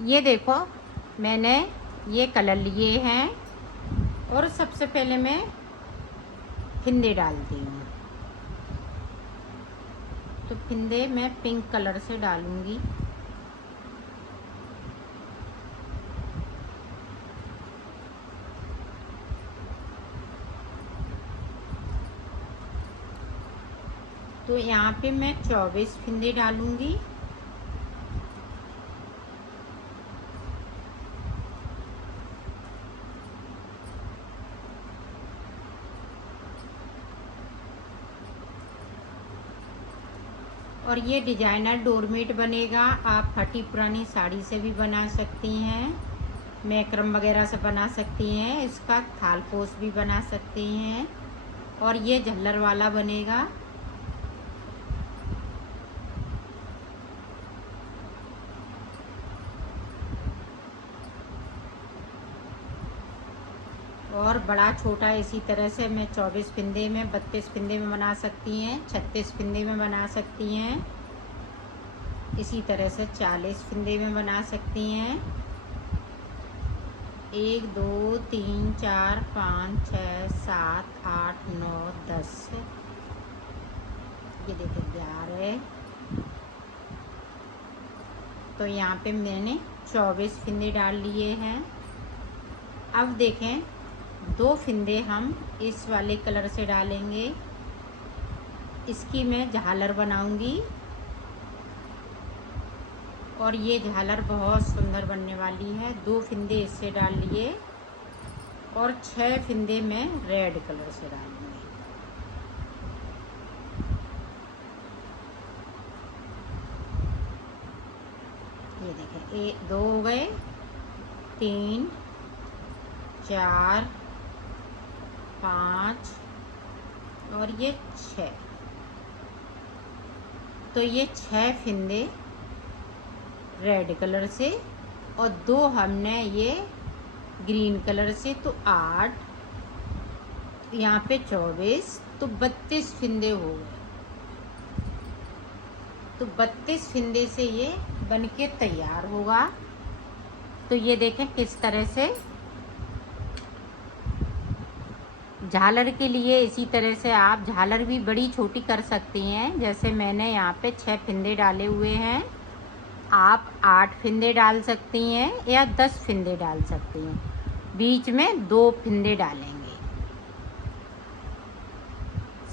ये देखो, मैंने ये कलर लिए हैं और सबसे पहले मैं फिंदे डालती हूँ। तो फिंदे मैं पिंक कलर से डालूँगी। तो यहाँ पे मैं 24 फिंदे डालूँगी। और ये डिजाइनर डोरमेट बनेगा। आप फटी पुरानी साड़ी से भी बना सकती हैं, मैक्रम वगैरह से बना सकती हैं, इसका थालपोश भी बना सकती हैं। और ये झल्लर वाला बनेगा। और बड़ा छोटा इसी तरह से मैं 24 फिंदे में, 32 फिंदे में बना सकती हैं, 36 फिंदे में बना सकती हैं, इसी तरह से 40 फिंदे में बना सकती हैं। 1 2 3 4 5 6 7 8 9 10, ये देखिए 11। तो यहाँ पे मैंने 24 फिंदे डाल लिए हैं। अब देखें, 2 फिंदे हम इस वाले कलर से डालेंगे। इसकी मैं झालर बनाऊंगी और ये झालर बहुत सुंदर बनने वाली है। 2 फिंदे इससे डाल लिए और 6 फिंदे मैं रेड कलर से डालूंगी। ये देखें, 2 हो गए, 3 4 5 और ये 6। तो ये 6 फिंदे रेड कलर से और 2 हमने ये ग्रीन कलर से, तो 8, यहाँ पे 24, तो 32 फिंदे हो गए। तो 32 फिंदे से ये बनके तैयार होगा। तो ये देखें किस तरह से। झालर के लिए इसी तरह से आप झालर भी बड़ी छोटी कर सकती हैं। जैसे मैंने यहाँ पे 6 फिंदे डाले हुए हैं, आप 8 फिंदे डाल सकती हैं या 10 फिंदे डाल सकती हैं। बीच में 2 फिंदे डालेंगे।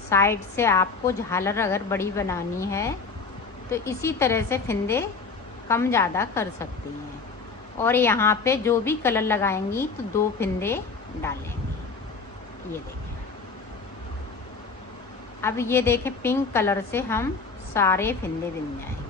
साइड से आपको झालर अगर बड़ी बनानी है तो इसी तरह से फिंदे कम ज़्यादा कर सकती हैं। और यहाँ पे जो भी कलर लगाएंगी तो 2 फिंदे डालेंगे। ये देखें, अब ये देखें पिंक कलर से हम सारे फिंदे बिन जाएंगे।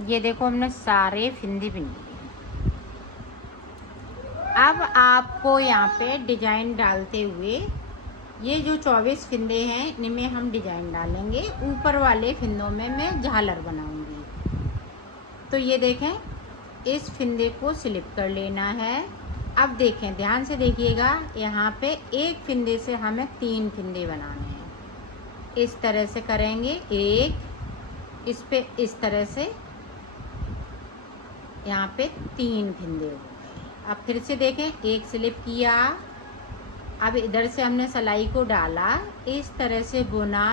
ये देखो हमने सारे फिंदे बिन लिए। अब आपको यहाँ पे डिजाइन डालते हुए ये जो 24 फिंदे हैं इनमें हम डिजाइन डालेंगे। ऊपर वाले फिंदों में मैं झालर बनाऊंगी। तो ये देखें, इस फिंदे को स्लिप कर लेना है। अब देखें, ध्यान से देखिएगा, यहाँ पे एक फिंदे से हमें 3 फिंदे बनाने हैं। इस तरह से करेंगे, एक इस पे इस तरह से, यहाँ पे 3 फिंदे हो गए। अब फिर से देखें, एक स्लिप किया, अब इधर से हमने सिलाई को डाला, इस तरह से बुना,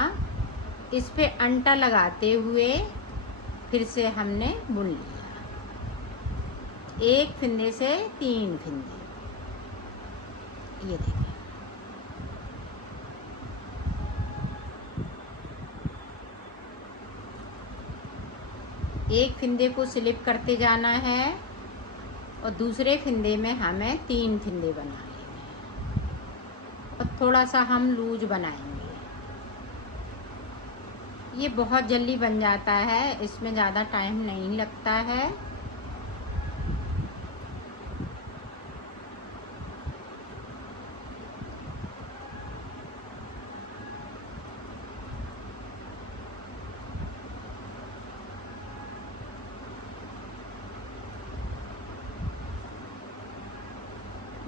इस पे अंटा लगाते हुए फिर से हमने बुन लिया। एक फिंदे से 3 फिंदे। ये देखें, एक फिंदे को स्लिप करते जाना है और दूसरे फिंदे में हमें 3 फिंदे बना लेने हैं और थोड़ा सा हम लूज बनाएंगे। ये बहुत जल्दी बन जाता है, इसमें ज़्यादा टाइम नहीं लगता है।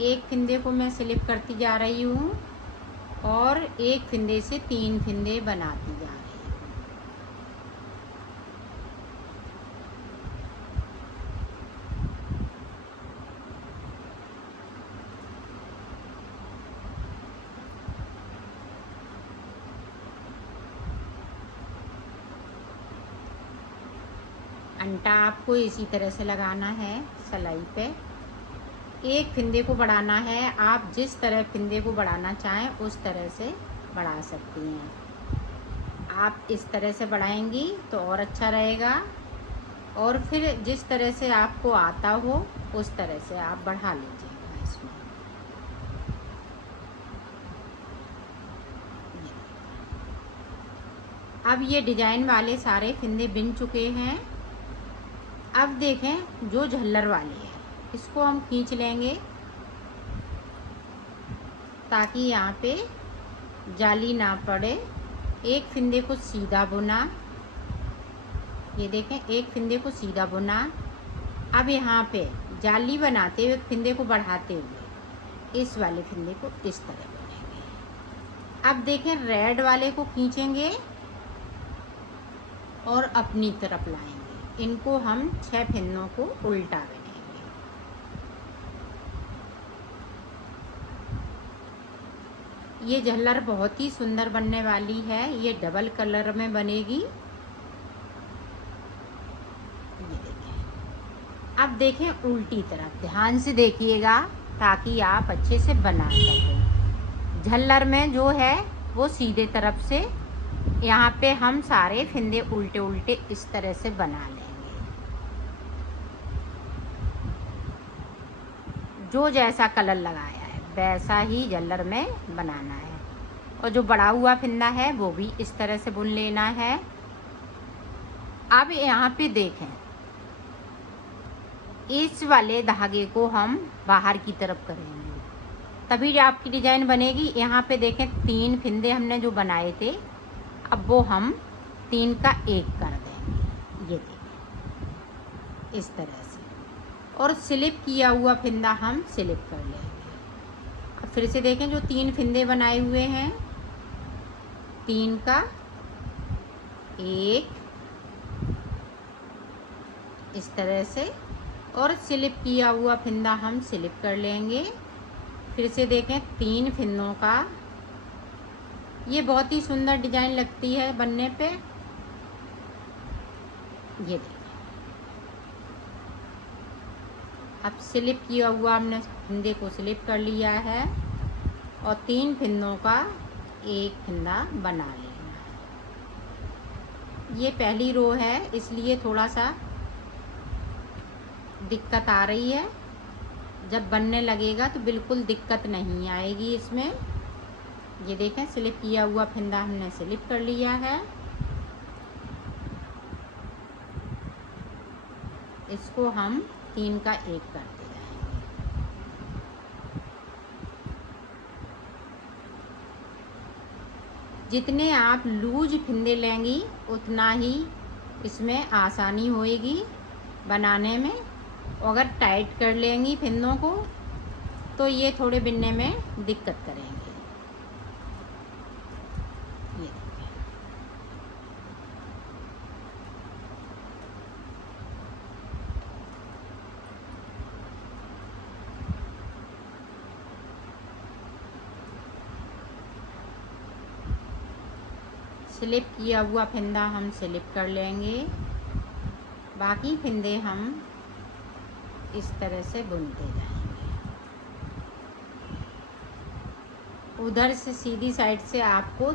एक फिंदे को मैं स्लिप करती जा रही हूँ और एक फिंदे से 3 फिंदे बनाती जा रही हूँ। अंटा आपको इसी तरह से लगाना है सिलाई पे। एक फिंदे को बढ़ाना है, आप जिस तरह फिंदे को बढ़ाना चाहें उस तरह से बढ़ा सकती हैं। आप इस तरह से बढ़ाएंगी तो और अच्छा रहेगा, और फिर जिस तरह से आपको आता हो उस तरह से आप बढ़ा लीजिएगा इसमें। अब ये डिजाइन वाले सारे फिंदे बिन चुके हैं। अब देखें जो झल्लर वाले हैं इसको हम खींच लेंगे ताकि यहाँ पे जाली ना पड़े। एक फिंदे को सीधा बुना, ये देखें एक फिंदे को सीधा बुना। अब यहाँ पे जाली बनाते हुए फिंदे को बढ़ाते हुए इस वाले फिंदे को इस तरह बुनेंगे। अब देखें रेड वाले को खींचेंगे और अपनी तरफ लाएंगे। इनको हम 6 फिंदों को उल्टा बनाएंगे। ये झल्लर बहुत ही सुंदर बनने वाली है, ये डबल कलर में बनेगी। ये देखें। अब देखें उल्टी तरफ, ध्यान से देखिएगा ताकि आप अच्छे से बना सकें। झल्लर में जो है वो सीधे तरफ से, यहाँ पे हम सारे फिंदे उल्टे उल्टे इस तरह से बना लेंगे। जो जैसा कलर लगाया वैसा ही झल्लर में बनाना है। और जो बड़ा हुआ फिंदा है वो भी इस तरह से बुन लेना है। अब यहाँ पे देखें इस वाले धागे को हम बाहर की तरफ करेंगे तभी आपकी डिजाइन बनेगी। यहाँ पे देखें 3 फिंदे हमने जो बनाए थे, अब वो हम 3 का 1 कर देंगे। ये देखें इस तरह से, और स्लिप किया हुआ फिंदा हम स्लिप कर लेंगे। अब फिर से देखें जो 3 फिंदे बनाए हुए हैं, 3 का 1 इस तरह से, और स्लिप किया हुआ फिंदा हम स्लिप कर लेंगे। फिर से देखें 3 फिंदों का। ये बहुत ही सुंदर डिजाइन लगती है बनने पे। ये देखें अब स्लिप किया हुआ हमने फिंदे को स्लिप कर लिया है और 3 फिंदों का 1 फिंदा बना लेना है। ये पहली रो है इसलिए थोड़ा सा दिक्कत आ रही है। जब बनने लगेगा तो बिल्कुल दिक्कत नहीं आएगी इसमें। ये देखें स्लिप किया हुआ फिंदा हमने स्लिप कर लिया है। इसको हम 3 का 1 करते जाएंगे। जितने आप लूज फिंदे लेंगी उतना ही इसमें आसानी होएगी बनाने में। अगर टाइट कर लेंगी फिंदों को तो ये थोड़े बिनने में दिक्कत करेंगे। ये स्लिप किया हुआ फिंदा हम स्लिप कर लेंगे। बाकी फिंदे हम इस तरह से बुनते जाएंगे। उधर से सीधी साइड से आपको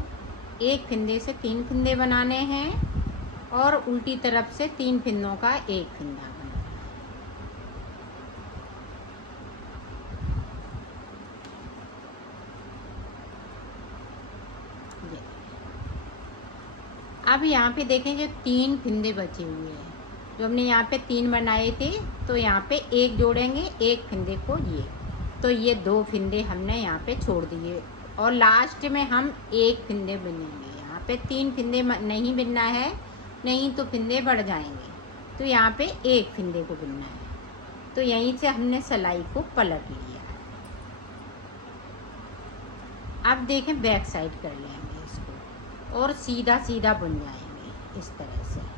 एक फिंदे से 3 फिंदे बनाने हैं और उल्टी तरफ से 3 फिंदों का 1 फिंदा बनाना है। अब यहाँ पे देखें जो 3 फिंदे बचे हुए हैं, जो हमने यहाँ पे 3 बनाए थे, तो यहाँ पे एक जोड़ेंगे, एक फिंदे को ये, तो ये 2 फिंदे हमने यहाँ पे छोड़ दिए और लास्ट में हम एक फिंदे बुनेंगे। यहाँ पे 3 फिंदे नहीं बुनना है, नहीं तो फिंदे बढ़ जाएंगे, तो यहाँ पे एक फिंदे को बुनना है। तो यहीं से हमने सिलाई को पलट लिया। अब देखें बैक साइड कर लेंगे इसको और सीधा सीधा बुन जाएंगे इस तरह से।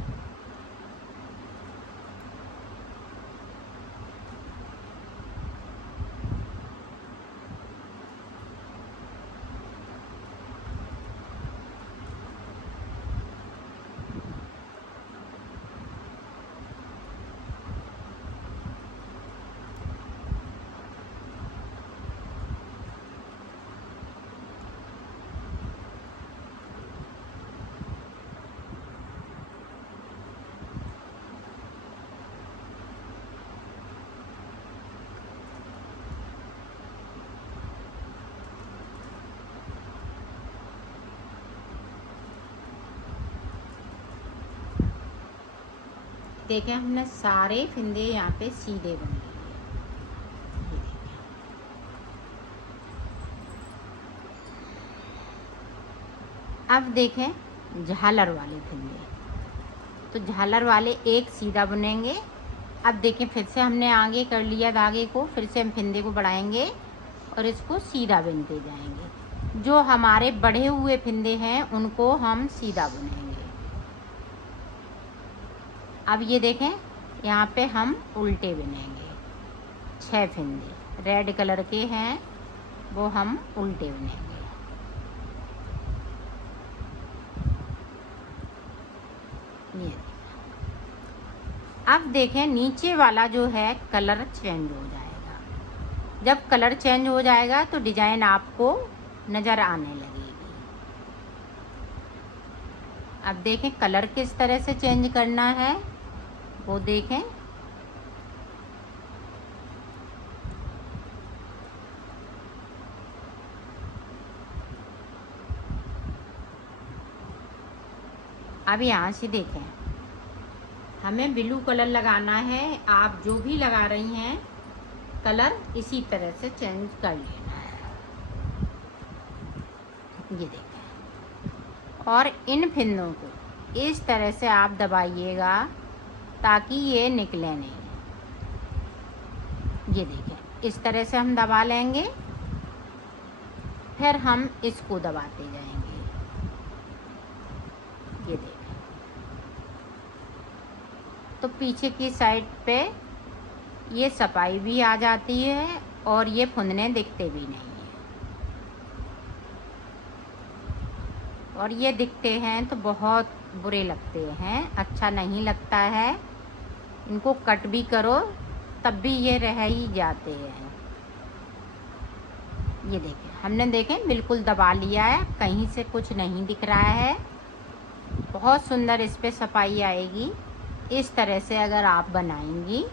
देखें हमने सारे फिंदे यहाँ पे सीधे बन लिए। अब देखें झालर वाले फिंदे, तो झालर वाले एक सीधा बुनेंगे। अब देखें फिर से हमने आगे कर लिया धागे को, फिर से हम फिंदे को बढ़ाएंगे और इसको सीधा बुनते जाएंगे। जो हमारे बढ़े हुए फिंदे हैं उनको हम सीधा बुनेंगे। अब ये देखें यहाँ पे हम उल्टे बुनेंगे। 6 फिंदे रेड कलर के हैं, वो हम उल्टे बुनेंगे। ये अब देखें नीचे वाला जो है कलर चेंज हो जाएगा। जब कलर चेंज हो जाएगा तो डिजाइन आपको नज़र आने लगेगी। अब देखें कलर किस तरह से चेंज करना है वो देखें। अब यहाँ से देखें हमें ब्लू कलर लगाना है। आप जो भी लगा रही हैं कलर इसी तरह से चेंज कर लेना है। ये देखें और इन फिंदों को इस तरह से आप दबाइएगा ताकि ये निकले नहीं। ये देखें इस तरह से हम दबा लेंगे, फिर हम इसको दबाते जाएंगे। ये देखें तो पीछे की साइड पे ये सफाई भी आ जाती है और ये फुंदने दिखते भी नहीं है। और ये दिखते हैं तो बहुत बुरे लगते हैं, अच्छा नहीं लगता है। इनको कट भी करो तब भी ये रह ही जाते हैं। ये देखें हमने देखें बिल्कुल दबा लिया है, कहीं से कुछ नहीं दिख रहा है। बहुत सुंदर इस पे सफाई आएगी इस तरह से अगर आप बनाएंगी।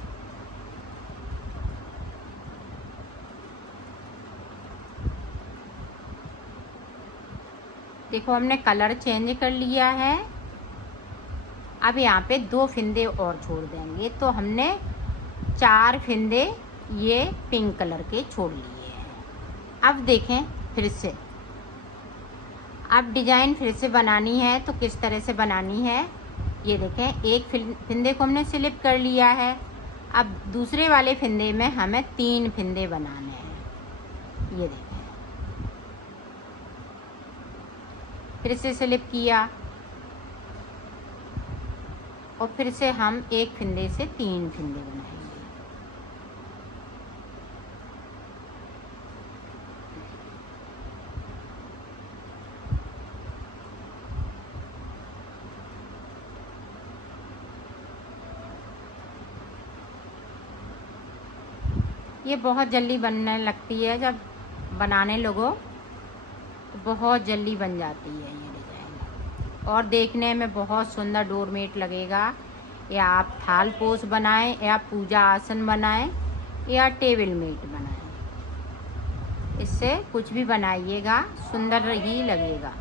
देखो हमने कलर चेंज कर लिया है। अब यहाँ पे 2 फिंदे और छोड़ देंगे, तो हमने 4 फिंदे ये पिंक कलर के छोड़ लिए हैं। अब देखें फिर से, अब डिजाइन फिर से बनानी है तो किस तरह से बनानी है। ये देखें एक फिंदे को हमने स्लिप कर लिया है। अब दूसरे वाले फिंदे में हमें 3 फिंदे बनाने हैं। ये देखें फिर से स्लिप किया और फिर से हम एक फिंदे से 3 फिंदे बनाएंगे। ये बहुत जल्दी बनने लगती है, जब बनाने लगो तो बहुत जल्दी बन जाती है ये डिज़ाइन और देखने में बहुत सुंदर डोरमेट लगेगा। या आप थाल पोस बनाएं या पूजा आसन बनाएं या टेबल मेट बनाएं, इससे कुछ भी बनाइएगा सुंदर ही लगेगा।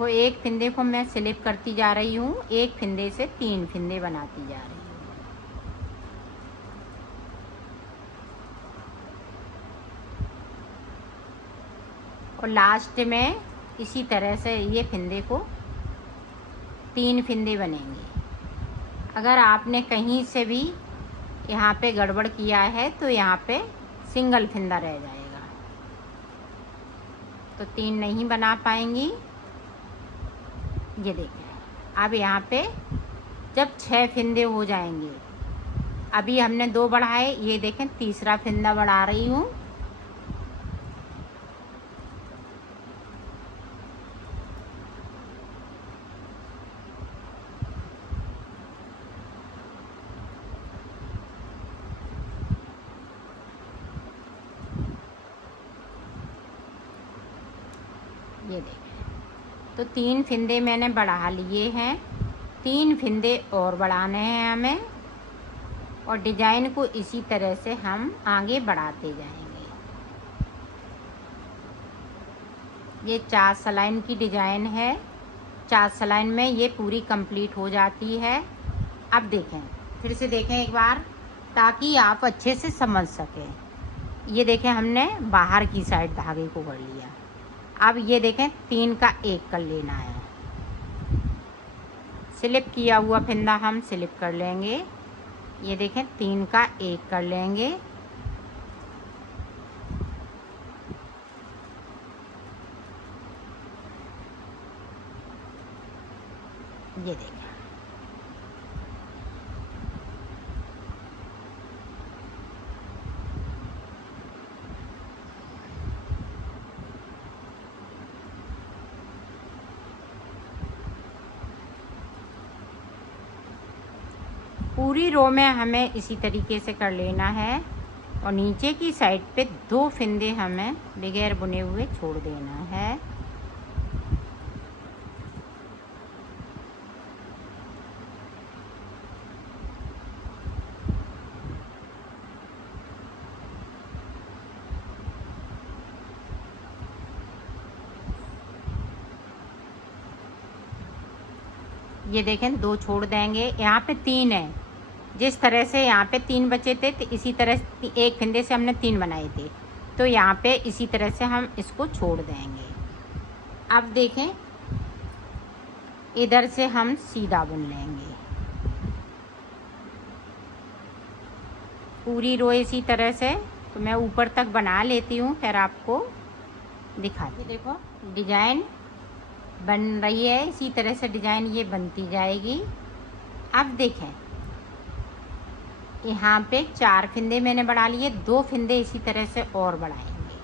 देखो एक फिंदे को मैं स्लिप करती जा रही हूँ, एक फिंदे से 3 फिंदे बनाती जा रही हूँ। और लास्ट में इसी तरह से ये फिंदे को 3 फिंदे बनेंगे। अगर आपने कहीं से भी यहाँ पे गड़बड़ किया है तो यहाँ पे सिंगल फिंदा रह जाएगा, तो 3 नहीं बना पाएंगी। ये देखें, अब यहाँ पे जब 6 फिंदे हो जाएंगे, अभी हमने 2 बढ़ाए, ये देखें तीसरा फिंदा बढ़ा रही हूँ। ये देखें, तो 3 फिंदे मैंने बढ़ा लिए हैं, 3 फिंदे और बढ़ाने हैं हमें, और डिजाइन को इसी तरह से हम आगे बढ़ाते जाएंगे। ये 4 सलाइन की डिजाइन है, 4 सलाइन में ये पूरी कंप्लीट हो जाती है। अब देखें, फिर से देखें एक बार ताकि आप अच्छे से समझ सकें। ये देखें, हमने बाहर की साइड धागे को कर लिया। अब ये देखें 3 का 1 कर लेना है। स्लिप किया हुआ फिंदा हम स्लिप कर लेंगे। ये देखें 3 का 1 कर लेंगे। ये देखें, पूरी रो में हमें इसी तरीके से कर लेना है, और नीचे की साइड पे 2 फिंदे हमें बगैर बुने हुए छोड़ देना है। ये देखें 2 छोड़ देंगे, यहाँ पे 3 है। जिस तरह से यहाँ पे 3 बचे थे, तो इसी तरह एक फिंदे से हमने 3 बनाए थे, तो यहाँ पे इसी तरह से हम इसको छोड़ देंगे। अब देखें, इधर से हम सीधा बुन लेंगे पूरी रो इसी तरह से। तो मैं ऊपर तक बना लेती हूँ, फिर आपको दिखाती। देखो डिजाइन बन रही है, इसी तरह से डिजाइन ये बनती जाएगी। अब देखें, यहाँ पे 4 फिंदे मैंने बढ़ा लिए, 2 फिंदे इसी तरह से और बढ़ाएंगे।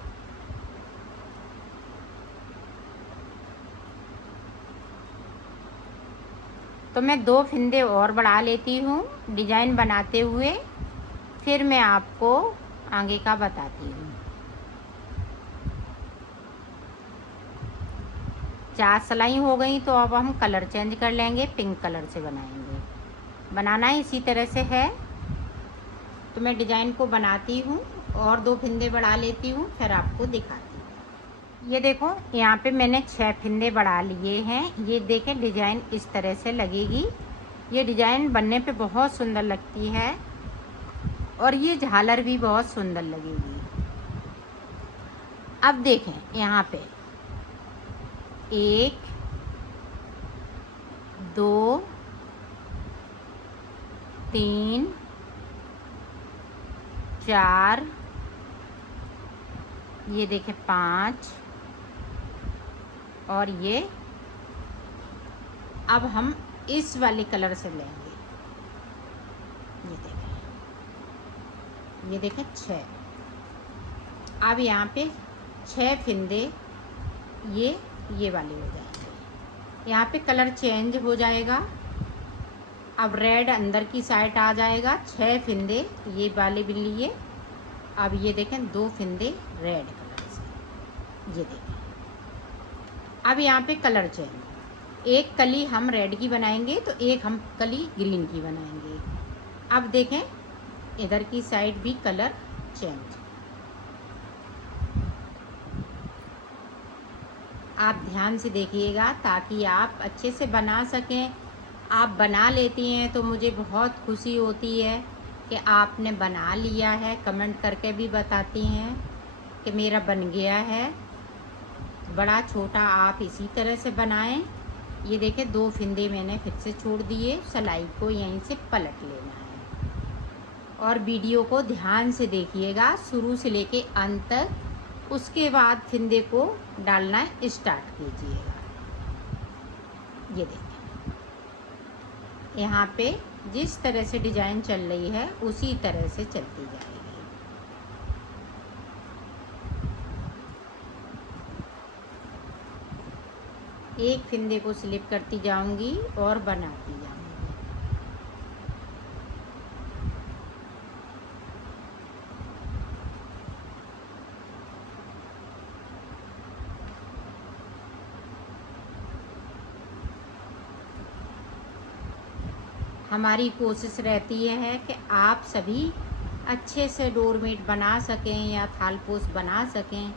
तो मैं 2 फिंदे और बढ़ा लेती हूँ डिजाइन बनाते हुए, फिर मैं आपको आगे का बताती हूँ। 4 सिलाई हो गई, तो अब हम कलर चेंज कर लेंगे, पिंक कलर से बनाएंगे। बनाना इसी तरह से है। तो मैं डिजाइन को बनाती हूँ और 2 फिंदे बढ़ा लेती हूँ, फिर आपको दिखाती हूँ। ये देखो, यहाँ पे मैंने 6 फिंदे बढ़ा लिए हैं। ये देखें, डिजाइन इस तरह से लगेगी। ये डिजाइन बनने पे बहुत सुंदर लगती है, और ये झालर भी बहुत सुंदर लगेगी। अब देखें, यहाँ पे 1 2 3 4, ये देखें 5, और ये अब हम इस वाले कलर से लेंगे। ये देखें 6। अब यहाँ पे 6 फिंदे ये वाले हो जाएंगे। यहाँ पे कलर चेंज हो जाएगा। अब रेड अंदर की साइड आ जाएगा। 6 फिंदे ये वाले भी लिए। अब ये देखें 2 फिंदे रेड कलर से। ये देखें, अब यहाँ पे कलर चेंज। एक कली हम रेड की बनाएंगे, तो एक हम कली ग्रीन की बनाएंगे। अब देखें, इधर की साइड भी कलर चेंज। आप ध्यान से देखिएगा ताकि आप अच्छे से बना सकें। आप बना लेती हैं तो मुझे बहुत खुशी होती है कि आपने बना लिया है, कमेंट करके भी बताती हैं कि मेरा बन गया है। बड़ा छोटा आप इसी तरह से बनाएं। ये देखें 2 फिंदे मैंने फिर से छोड़ दिए, सिलाई को यहीं से पलट लेना है। और वीडियो को ध्यान से देखिएगा शुरू से लेके अंत तक, उसके बाद फिंदे को डालना स्टार्ट कीजिएगा। ये देखें यहाँ पे जिस तरह से डिजाइन चल रही है उसी तरह से चलती जाएगी। एक फिंदे को स्लिप करती जाऊंगी और बनाती जाऊंगी। हमारी कोशिश रहती है कि आप सभी अच्छे से डोरमेट बना सकें या थालपोश बना सकें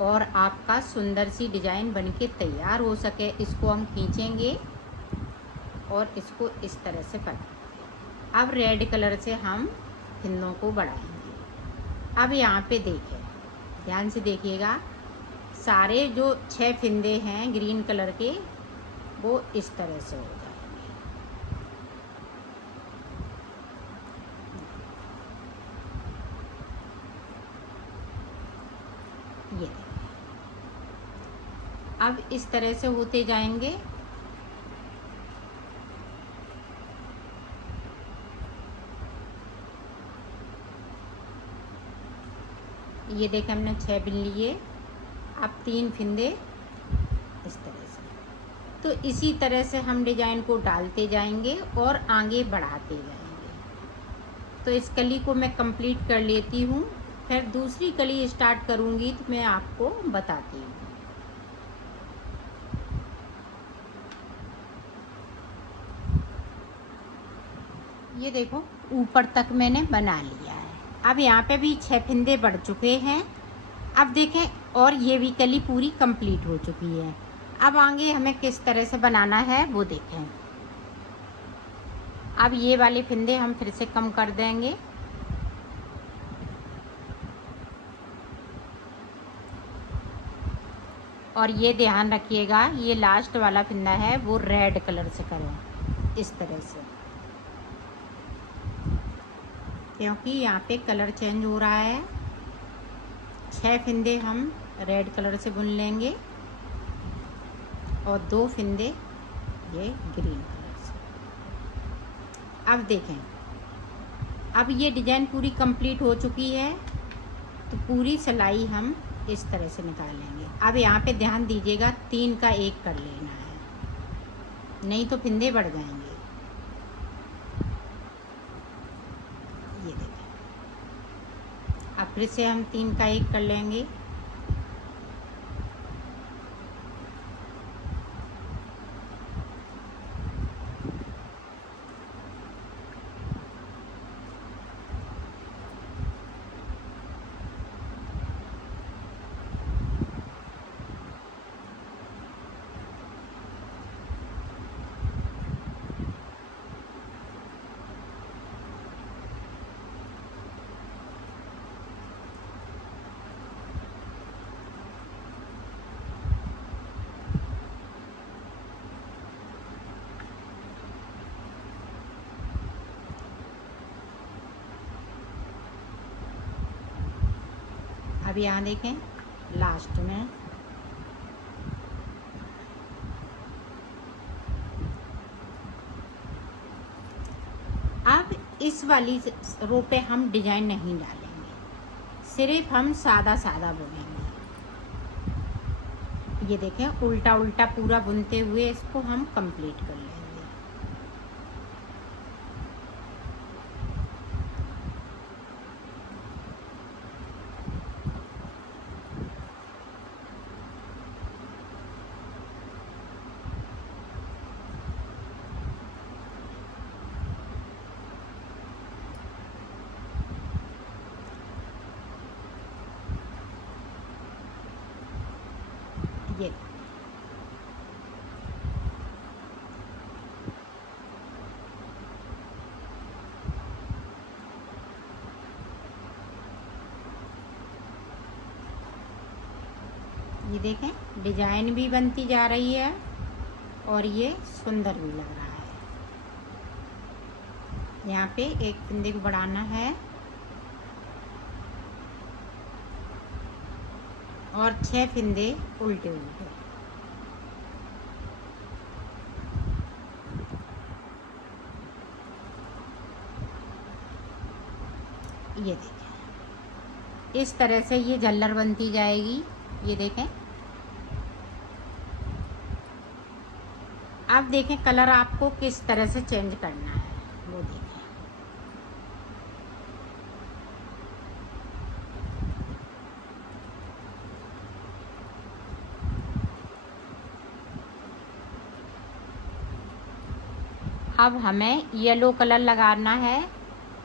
और आपका सुंदर सी डिज़ाइन बनके तैयार हो सके। इसको हम खींचेंगे और इसको इस तरह से पकड़ेंगे। अब रेड कलर से हम फिंदों को बढ़ाएंगे। अब यहाँ पे देखें, ध्यान से देखिएगा, सारे जो 6 फिंदे हैं ग्रीन कलर के वो इस तरह से हो जाएंगे। ये अब इस तरह से होते जाएंगे। ये देखें हमने 6 बिन लिए। अब 3 फिंदे इस तरह से। तो इसी तरह से हम डिजाइन को डालते जाएंगे और आगे बढ़ाते जाएंगे। तो इस कली को मैं कंप्लीट कर लेती हूँ, फिर दूसरी कली स्टार्ट करूँगी तो मैं आपको बताती हूँ। ये देखो ऊपर तक मैंने बना लिया है। अब यहाँ पे भी 6 फिंदे बढ़ चुके हैं। अब देखें और ये भी कली पूरी कंप्लीट हो चुकी है। अब आगे हमें किस तरह से बनाना है वो देखें। अब ये वाले फिंदे हम फिर से कम कर देंगे। और ये ध्यान रखिएगा ये लास्ट वाला फिंदा है वो रेड कलर से करें इस तरह से, क्योंकि यहाँ पे कलर चेंज हो रहा है। 6 फिंदे हम रेड कलर से बुन लेंगे और 2 फिंदे ये ग्रीन कलर से। अब देखें, अब ये डिजाइन पूरी कंप्लीट हो चुकी है तो पूरी सिलाई हम इस तरह से निकालेंगे। अब यहाँ पे ध्यान दीजिएगा 3 का 1 कर लेना है, नहीं तो फिंदे बढ़ जाएंगे। ये देखें, अब फिर से हम 3 का 1 कर लेंगे। अब यहाँ देखें लास्ट में अब इस वाली रो पे हम डिजाइन नहीं डालेंगे, सिर्फ हम सादा सादा बुनेंगे। ये देखें उल्टा उल्टा पूरा बुनते हुए इसको हम कंप्लीट कर लेंगे। ये ये देखें डिजाइन भी बनती जा रही है और ये सुंदर भी लग रहा है। यहाँ पे एक फंदे को बढ़ाना है और 6 फंदे उल्टे उल्टे। ये देखें इस तरह से ये झल्लर बनती जाएगी। ये देखें अब देखें कलर आपको किस तरह से चेंज करना है वो देखें। अब हमें येलो कलर लगाना है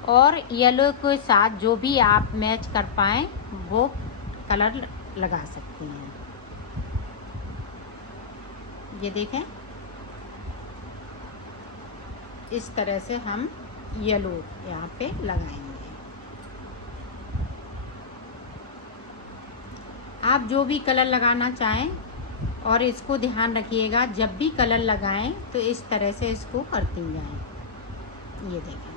और येलो के साथ जो भी आप मैच कर पाएँ वो कलर लगा सकती हैं। ये देखें इस तरह से हम येलो यहाँ पे लगाएंगे। आप जो भी कलर लगाना चाहें और इसको ध्यान रखिएगा जब भी कलर लगाएं तो इस तरह से इसको करती जाएं। ये देखें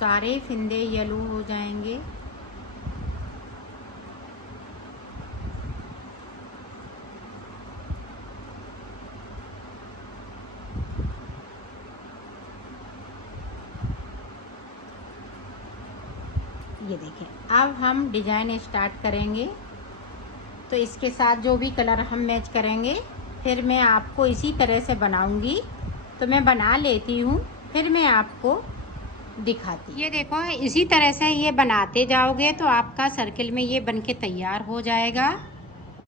सारे फंदे येलो हो जाएंगे। ये देखें अब हम डिजाइन स्टार्ट करेंगे तो इसके साथ जो भी कलर हम मैच करेंगे फिर मैं आपको इसी तरह से बनाऊंगी। तो मैं बना लेती हूँ फिर मैं आपको दिखाती। ये देखो इसी तरह से ये बनाते जाओगे तो आपका सर्किल में ये बनके तैयार हो जाएगा।